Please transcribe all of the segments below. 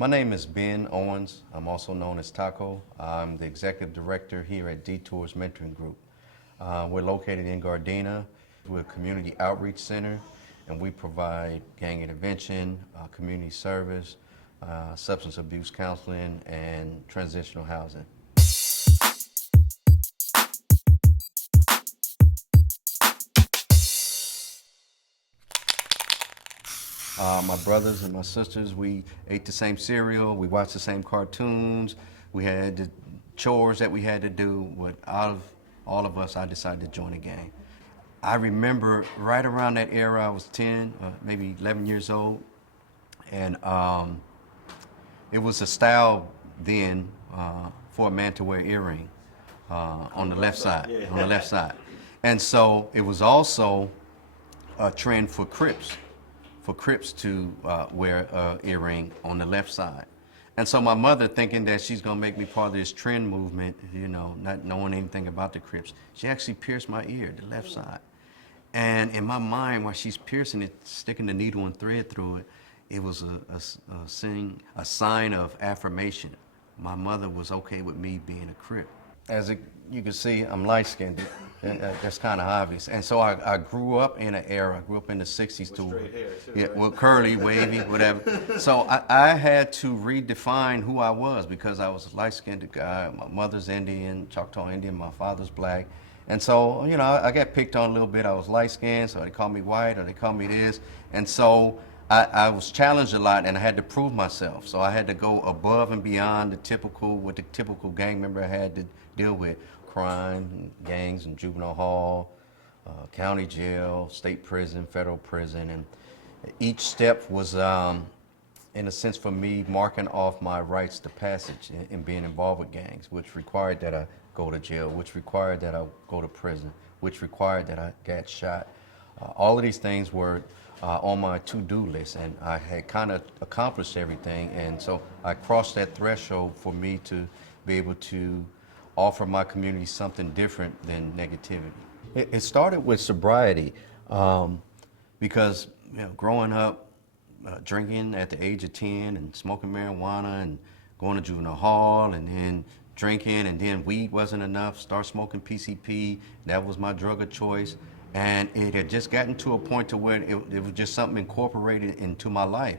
My name is Ben Owens. I'm also known as Taco. I'm the executive director here at Detours Mentoring Group. We're located in Gardena. We're a community outreach center, and we provide gang intervention, community service, substance abuse counseling, and transitional housing. My brothers and my sisters, we ate the same cereal, we watched the same cartoons, we had the chores that we had to do. But out of all of us, I decided to join a gang. I remember right around that era, I was 10, maybe 11 years old, and it was a style then for a man to wear earring on the left side, on the left side. And so it was also a trend for Crips to wear an earring on the left side. And so my mother, thinking that she's gonna make me part of this trend movement, you know, not knowing anything about the Crips, she actually pierced my ear, the left side. And in my mind, while she's piercing it, sticking the needle and thread through it, it was a sign of affirmation. My mother was okay with me being a Crip. You can see, I'm light-skinned. That's kind of obvious. And so I grew up in an era, I grew up in the 60s too. Straight hair too, Yeah, right? well, curly, wavy, whatever. So I had to redefine who I was because I was a light-skinned guy. My mother's Indian, Choctaw Indian, my father's black. And so, you know, I got picked on a little bit. I was light-skinned, so they called me white or they called me this. And so I was challenged a lot and I had to prove myself. So I had to go above and beyond what the typical gang member had to deal with. Crime, gangs, and juvenile hall, county jail, state prison, federal prison. And each step was, in a sense for me, marking off my rites to passage in being involved with gangs, which required that I go to jail, which required that I go to prison, which required that I got shot. All of these things were on my to-do list, and I had kind of accomplished everything, and so I crossed that threshold for me to be able to offer my community something different than negativity. It started with sobriety, because growing up, drinking at the age of 10 and smoking marijuana and going to juvenile hall and then drinking, and then weed wasn't enough, start smoking PCP, that was my drug of choice. And it had just gotten to a point to where it was just something incorporated into my life.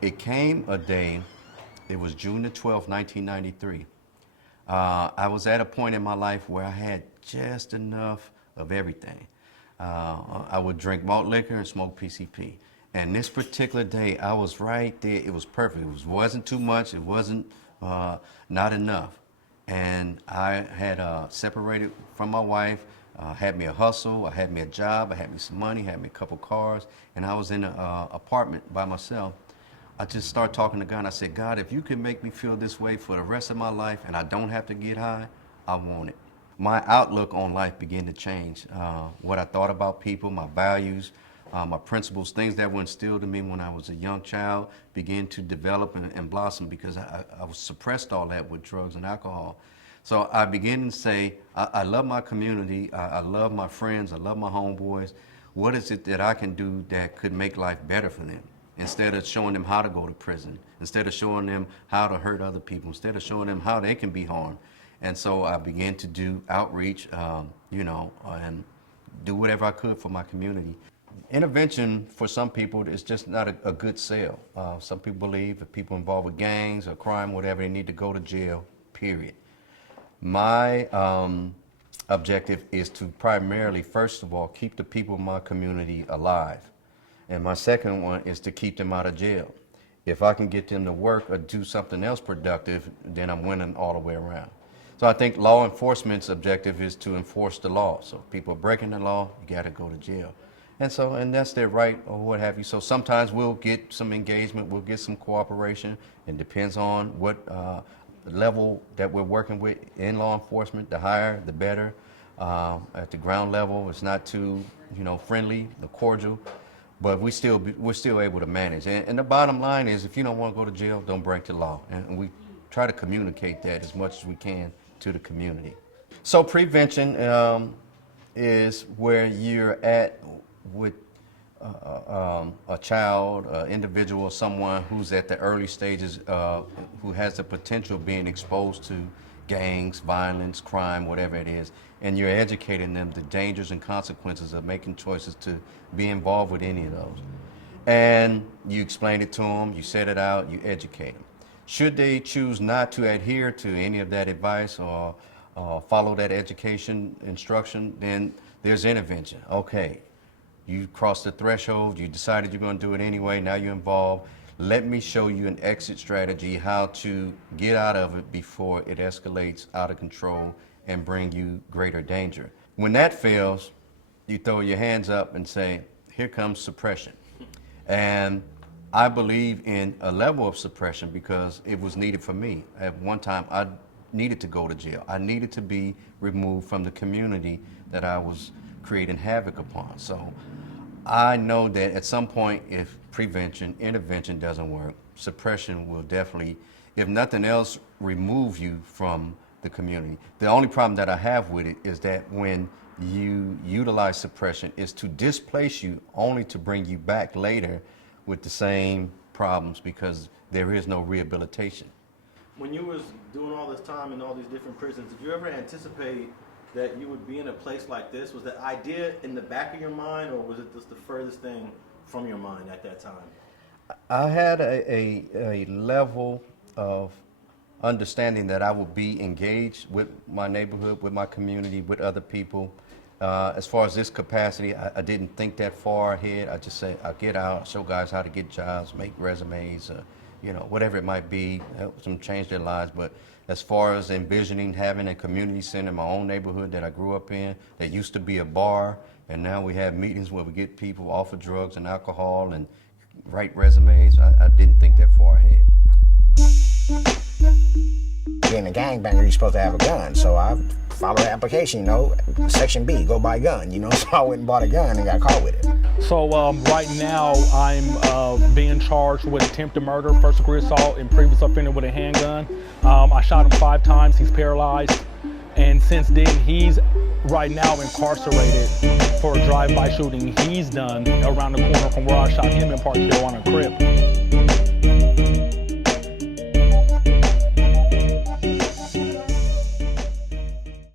It came a day, it was June the 12th, 1993. I was at a point in my life where I had just enough of everything. I would drink malt liquor and smoke PCP. And this particular day, I was right there. It was perfect. It wasn't too much. It wasn't not enough. And I had separated from my wife, had me a hustle, I had me a job, I had me some money, had me a couple cars, and I was in an apartment by myself. I just started talking to God, and I said, God, if you can make me feel this way for the rest of my life and I don't have to get high, I want it. My outlook on life began to change. What I thought about people, my values, my principles, things that were instilled in me when I was a young child began to develop and blossom because I suppressed all that with drugs and alcohol. So I began to say, I love my community, I love my friends, I love my homeboys. What is it that I can do that could make life better for them? Instead of showing them how to go to prison, instead of showing them how to hurt other people, instead of showing them how they can be harmed. And so I began to do outreach, and do whatever I could for my community. Intervention for some people is just not a good sell. Some people believe if people involved with gangs or crime, whatever, they need to go to jail, period. My objective is to primarily, first of all, keep the people in my community alive. And my second one is to keep them out of jail. If I can get them to work or do something else productive, then I'm winning all the way around. So I think law enforcement's objective is to enforce the law. So if people are breaking the law, you gotta go to jail. And that's their right or what have you. So sometimes we'll get some engagement, we'll get some cooperation. It depends on what level that we're working with in law enforcement. The higher, the better. At the ground level, it's not too, friendly, the cordial. But we're still able to manage. And the bottom line is, if you don't want to go to jail, don't break the law. And we try to communicate that as much as we can to the community. So prevention is where you're at with a child, individual, someone who's at the early stages, who has the potential of being exposed to gangs, violence, crime, whatever it is, and you're educating them the dangers and consequences of making choices to be involved with any of those. And you explain it to them, you set it out, you educate them. Should they choose not to adhere to any of that advice or follow that education instruction, then there's intervention. Okay, you crossed the threshold, you decided you're going to do it anyway, now you're involved. Let me show you an exit strategy, how to get out of it before it escalates out of control and bring you greater danger. When that fails, you throw your hands up and say, here comes suppression. And I believe in a level of suppression because it was needed for me. At one time, I needed to go to jail. I needed to be removed from the community that I was creating havoc upon. So I know that at some point, if intervention doesn't work, suppression will definitely, if nothing else, remove you from the community. The only problem that I have with it is that when you utilize suppression, is to displace you only to bring you back later with the same problems because there is no rehabilitation. When you was doing all this time in all these different prisons, did you ever anticipate that you would be in a place like this? Was that idea in the back of your mind, or was it just the furthest thing from your mind at that time? I had a level of understanding that I would be engaged with my neighborhood, with my community, with other people. As far as this capacity, I didn't think that far ahead. I just say, I'll get out, show guys how to get jobs, make resumes, you know, whatever it might be, help them change their lives. But as far as envisioning having a community center in my own neighborhood that I grew up in, that used to be a bar, and now we have meetings where we get people off of drugs and alcohol and write resumes, I didn't think that far ahead. Being a gangbanger, you're supposed to have a gun, so I followed the application, you know, Section B, go buy a gun, you know, so I went and bought a gun and got caught with it. So right now, I'm being charged with attempted murder, first degree assault, and previous offender with a handgun. I shot him 5 times, he's paralyzed, and since then, he's right now incarcerated for a drive-by shooting he's done around the corner from where I shot him in Park Hill on a Crip.